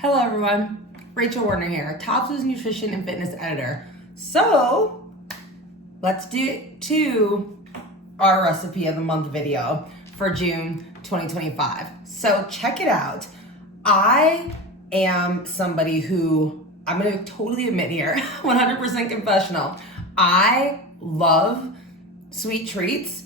Hello everyone, Rachel Warner here, Tops's Nutrition and Fitness Editor. So, let's do to our recipe of the month video for June 2025. So check it out. I am somebody who, I'm gonna totally admit here, 100% confessional. I love sweet treats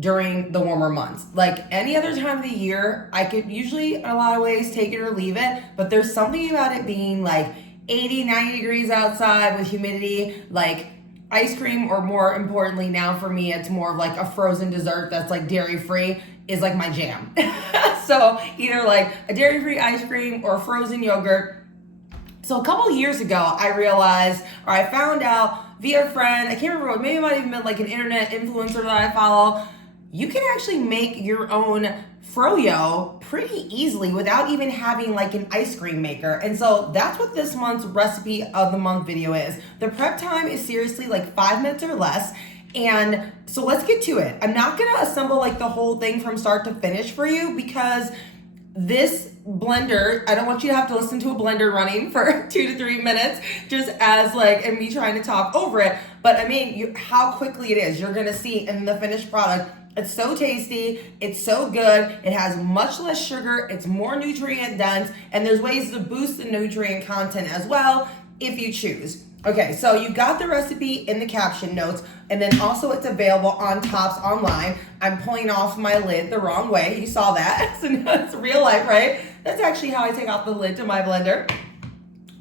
during the warmer months. Like any other time of the year, I could usually in a lot of ways take it or leave it, but there's something about it being like 80, 90 degrees outside with humidity, like ice cream, or more importantly now for me, it's more of like a frozen dessert that's like dairy free is like my jam. So either like a dairy free ice cream or frozen yogurt. So a couple years ago, I realized, or I found out via a friend, I can't remember what, maybe it might have been like an internet influencer that I follow, you can actually make your own froyo pretty easily without even having like an ice cream maker. And so that's what this month's recipe of the month video is. The prep time is seriously like 5 minutes or less. And so let's get to it. I'm not gonna assemble like the whole thing from start to finish for you because this blender, I don't want you to have to listen to a blender running for 2 to 3 minutes just as like, and me trying to talk over it. But I mean, how quickly it is, you're gonna see in the finished product. It's so tasty, it's so good, it has much less sugar, it's more nutrient dense, and there's ways to boost the nutrient content as well if you choose. Okay, so you got the recipe in the caption notes, and then also it's available on Tops online. I'm pulling off my lid the wrong way, you saw that, so now it's real life, right? That's actually how I take off the lid to my blender.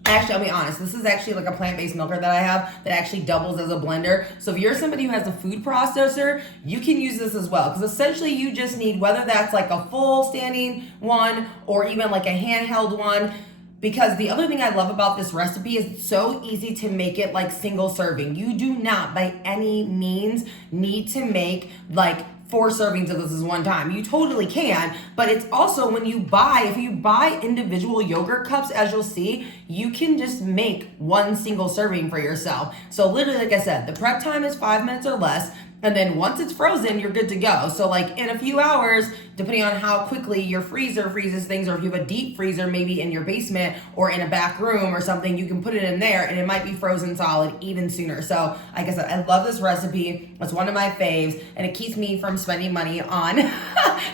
Actually, I'll be honest, this is actually like a plant-based milker that I have that actually doubles as a blender. So if you're somebody who has a food processor, you can use this as well. Because essentially you just need, whether that's like a full standing one or even like a handheld one. Because the other thing I love about this recipe is it's so easy to make it like single serving. You do not by any means need to make like 4 servings of this is one time. You totally can, but it's also when you buy, if you buy individual yogurt cups, as you'll see, you can just make 1 single serving for yourself. So literally, like I said, the prep time is 5 minutes or less. And then once it's frozen, you're good to go. So like in a few hours, depending on how quickly your freezer freezes things, or if you have a deep freezer, maybe in your basement or in a back room or something, you can put it in there and it might be frozen solid even sooner. So like I said, I love this recipe. It's one of my faves and it keeps me from spending money on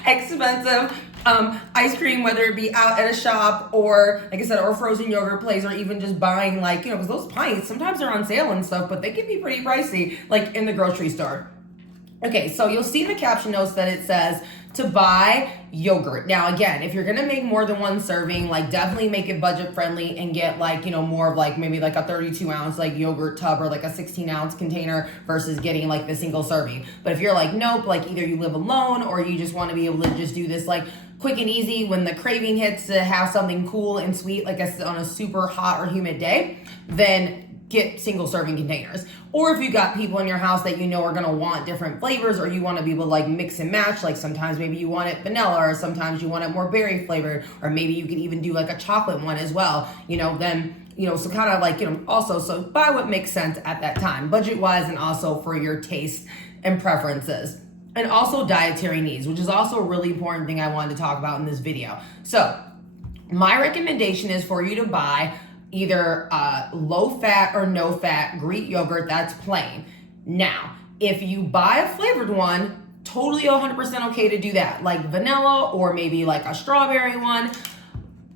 expensive ice cream, whether it be out at a shop or like I said, or frozen yogurt place, or even just buying like, you know, because those pints, sometimes they're on sale and stuff, but they can be pretty pricey, like in the grocery store. Okay, so you'll see in the caption notes that it says to buy yogurt. Now, again, if you're gonna make more than 1 serving, like definitely make it budget friendly and get like, you know, more of like maybe like a 32 ounce like yogurt tub or like a 16 ounce container versus getting like the single serving. But if you're like, nope, like either you live alone or you just wanna be able to just do this like quick and easy when the craving hits to have something cool and sweet, like I said, on a super hot or humid day, then get single serving containers. Or if you got people in your house that you know are gonna want different flavors, or you wanna be able to like mix and match, like sometimes maybe you want it vanilla, or sometimes you want it more berry flavored, or maybe you can even do like a chocolate one as well, you know, then, you know, so kind of like, you know, also, so buy what makes sense at that time, budget wise, and also for your taste and preferences. And also dietary needs, which is also a really important thing I wanted to talk about in this video. So my recommendation is for you to buy either low fat or no fat Greek yogurt that's plain. Now, if you buy a flavored one, totally 100% okay to do that, like vanilla or maybe like a strawberry one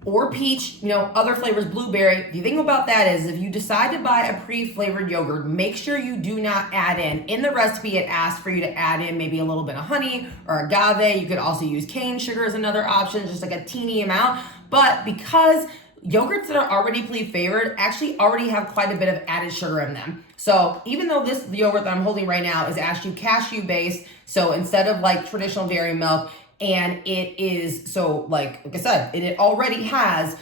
or peach, you know, other flavors, blueberry. The thing about that is if you decide to buy a pre-flavored yogurt, make sure you do not add in the recipe, it asks for you to add in maybe a little bit of honey or agave. You could also use cane sugar as another option, just like a teeny amount. But because yogurts that are already pre-flavored actually already have quite a bit of added sugar in them. So even though this yogurt that I'm holding right now is actually cashew based, so instead of like traditional dairy milk, and it is, so like I said, it already has,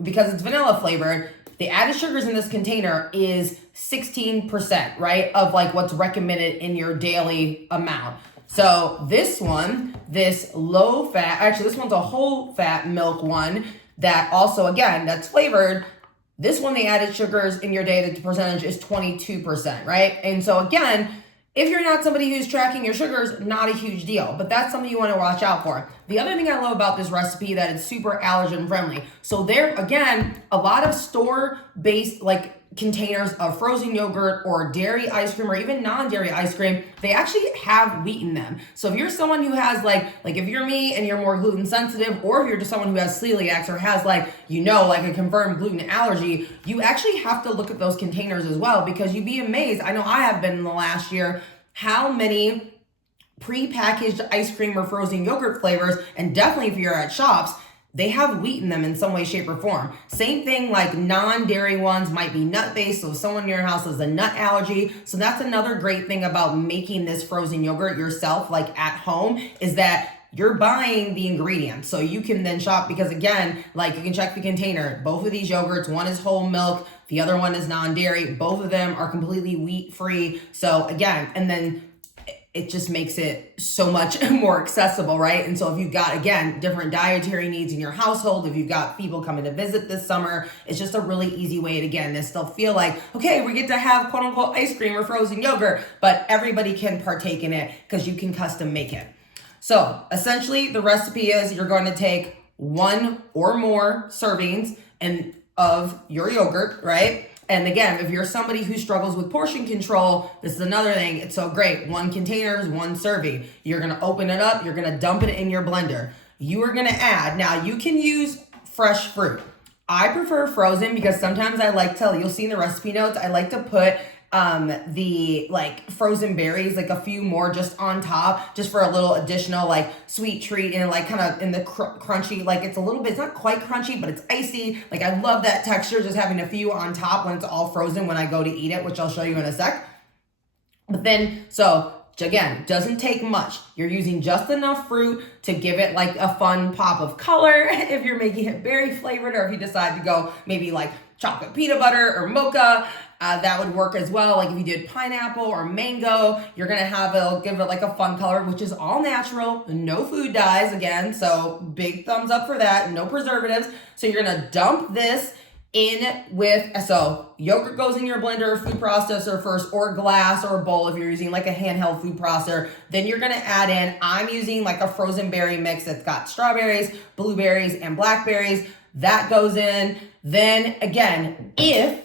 because it's vanilla flavored, the added sugars in this container is 16%, right? Of like what's recommended in your daily amount. So this one, this low fat, actually this one's a whole fat milk one, that also, again, that's flavored. This one, the added sugars in your day, the percentage is 22%, right? And so again, If you're not somebody who's tracking your sugars, not a huge deal, but that's something you want to watch out for. The other thing I love about this recipe that it's super allergen friendly. So there, again, a lot of store-based like containers of frozen yogurt or dairy ice cream or even non-dairy ice cream, they actually have wheat in them. So if you're someone who has like if you're me and you're more gluten sensitive, or if you're just someone who has celiac or has like a confirmed gluten allergy, you actually have to look at those containers as well, because you'd be amazed. I know I have been in the last year how many pre-packaged ice cream or frozen yogurt flavors, and definitely if you're at shops, they have wheat in them in some way, shape, or form. Same thing, like non-dairy ones might be nut-based, so if someone in your house has a nut allergy. So that's another great thing about making this frozen yogurt yourself, like at home, is that you're buying the ingredients. So you can then shop, because again, like you can check the container. Both of these yogurts, one is whole milk, the other one is non-dairy. Both of them are completely wheat-free. So again, and then it just makes it so much more accessible, right? And so if you've got, again, different dietary needs in your household, if you've got people coming to visit this summer, it's just a really easy way to, again, to still feel like, okay, we get to have quote unquote ice cream or frozen yogurt, but everybody can partake in it because you can custom make it. So essentially the recipe is you're going to take one or more servings of your yogurt, right? And again, if you're somebody who struggles with portion control, this is another thing. It's so great. One container is one serving. You're going to open it up. You're going to dump it in your blender. You are going to add, now you can use fresh fruit. I prefer frozen because sometimes I like to, you'll see in the recipe notes, I like to put the like frozen berries, like a few more just on top, just for a little additional like sweet treat, and like kind of in the crunchy, like it's a little bit, it's not quite crunchy, but it's icy. Like I love that texture, just having a few on top when it's all frozen when I go to eat it, which I'll show you in a sec. But then, so again, doesn't take much. You're using just enough fruit to give it like a fun pop of color if you're making it berry flavored, or if you decide to go maybe like chocolate peanut butter or mocha, that would work as well. Like if you did pineapple or mango, you're gonna give it like a fun color, which is all natural, no food dyes again. So big thumbs up for that, no preservatives. So you're gonna dump this in with, so yogurt goes in your blender or food processor first, or glass or bowl if you're using like a handheld food processor. Then you're gonna add in, I'm using like a frozen berry mix that's got strawberries, blueberries, and blackberries. That goes in. Then again, if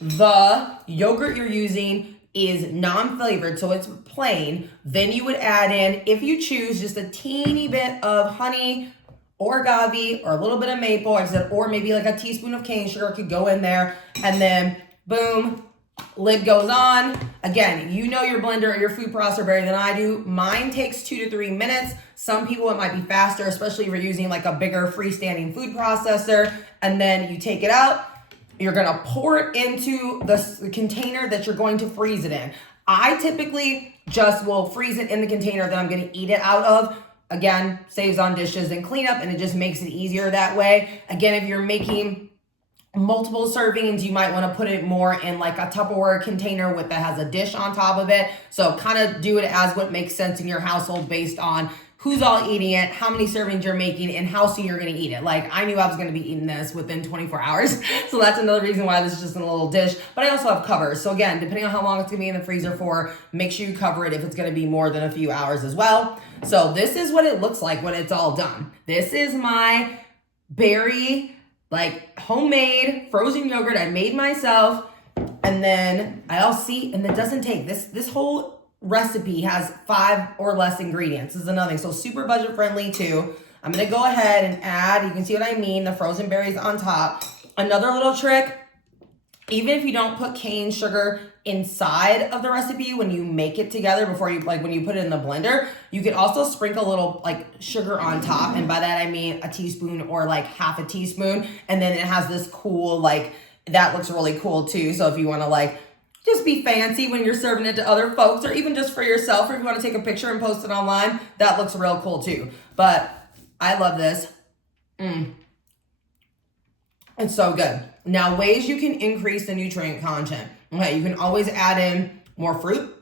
the yogurt you're using is non-flavored, so it's plain, then you would add in, if you choose, just a teeny bit of honey or agave or a little bit of maple, like I said, or maybe like a teaspoon of cane sugar could go in there, and then boom, lid goes on. Again, you know your blender or your food processor better than I do. Mine takes 2 to 3 minutes. Some people it might be faster, especially if you're using like a bigger freestanding food processor. And then you take it out, you're gonna pour it into the container that you're going to freeze it in. I typically just will freeze it in the container that I'm gonna eat it out of. Again, saves on dishes and cleanup, and it just makes it easier that way. Again, if you're making multiple servings, you might want to put it more in like a Tupperware container that has a dish on top of it. So kind of do it as what makes sense in your household based on who's all eating it, how many servings you're making, and how soon you're going to eat it. Like I knew I was going to be eating this within 24 hours. So that's another reason why this is just in a little dish. But I also have covers. So again, depending on how long it's going to be in the freezer for, make sure you cover it if it's going to be more than a few hours as well. So this is what it looks like when it's all done. This is my berry, like homemade frozen yogurt I made myself. And then I'll see, and it doesn't take, this whole recipe has 5 or less ingredients. This is another thing. So super budget friendly too. I'm going to go ahead and add, you can see what I mean, the frozen berries on top. Another little trick, even if you don't put cane sugar inside of the recipe when you make it together before you, like when you put it in the blender, you can also sprinkle a little like sugar on top. And by that I mean a teaspoon or like half a teaspoon. And then it has this cool, like, that looks really cool too. So if you want to like just be fancy when you're serving it to other folks, or even just for yourself, or if you want to take a picture and post it online, that looks real cool too. But I love this. It's so good. Now, ways you can increase the nutrient content. Okay, you can always add in more fruit.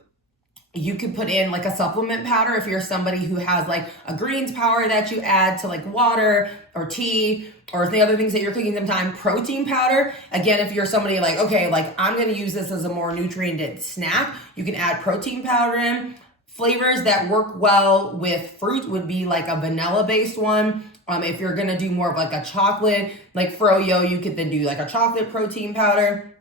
You could put in like a supplement powder if you're somebody who has like a greens powder that you add to like water or tea or the other things that you're cooking sometimes. Protein powder, again, if you're somebody like, okay, like I'm gonna use this as a more nutrient-dense snack, you can add protein powder in. Flavors that work well with fruit would be like a vanilla-based one. If you're gonna do more of like a chocolate, like froyo, you could then do like a chocolate protein powder.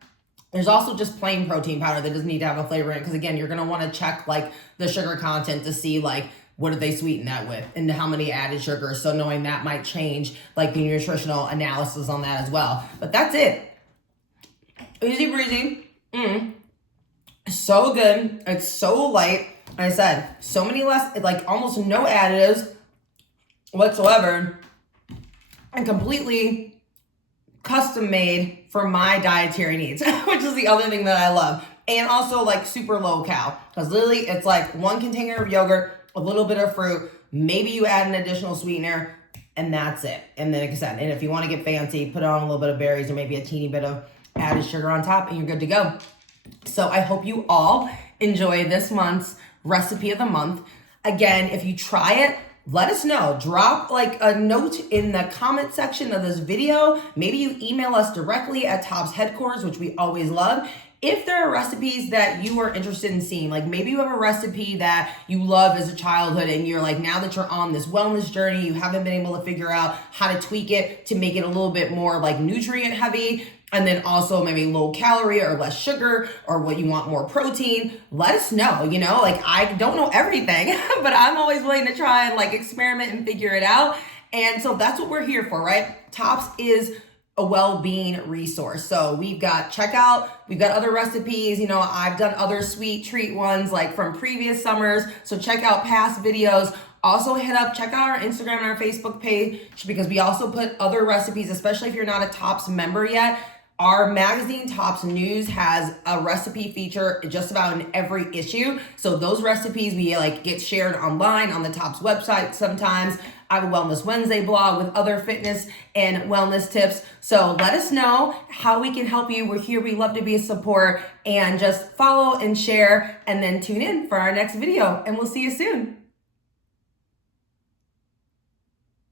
There's also just plain protein powder that doesn't need to have a flavor in it, because again, you're gonna wanna check like the sugar content to see like what did they sweeten that with and how many added sugars. So knowing that might change like the nutritional analysis on that as well. But that's it. Easy breezy. So good. It's so light. Like I said, so many less, like almost no additives whatsoever, and completely custom made for my dietary needs, which is the other thing that I love. And also like super low cal, because literally it's like one container of yogurt, a little bit of fruit, maybe you add an additional sweetener, and that's it. And then like I said, and if you want to get fancy, put on a little bit of berries or maybe a teeny bit of added sugar on top, and you're good to go. So I hope you all enjoy this month's recipe of the month. Again, if you try it, let us know. Drop like a note in the comment section of this video. Maybe you email us directly at Tops Headquarters, which we always love. If there are recipes that you are interested in seeing, like maybe you have a recipe that you love as a childhood and you're like, now that you're on this wellness journey, you haven't been able to figure out how to tweak it to make it a little bit more like nutrient heavy, and then also maybe low calorie or less sugar, or what you want more protein, let us know. You know, like I don't know everything, but I'm always willing to try and like experiment and figure it out. And so that's what we're here for, right? Tops is a well-being resource. So we've got checkout, we've got other recipes, you know, I've done other sweet treat ones like from previous summers. So check out past videos. Also check out our Instagram and our Facebook page, because we also put other recipes, especially if you're not a Tops member yet. Our magazine, Tops News, has a recipe feature just about in every issue. So those recipes we like get shared online on the Tops website sometimes. I have a Wellness Wednesday blog with other fitness and wellness tips. So let us know how we can help you. We're here. We love to be a support, and just follow and share, and then tune in for our next video, and we'll see you soon.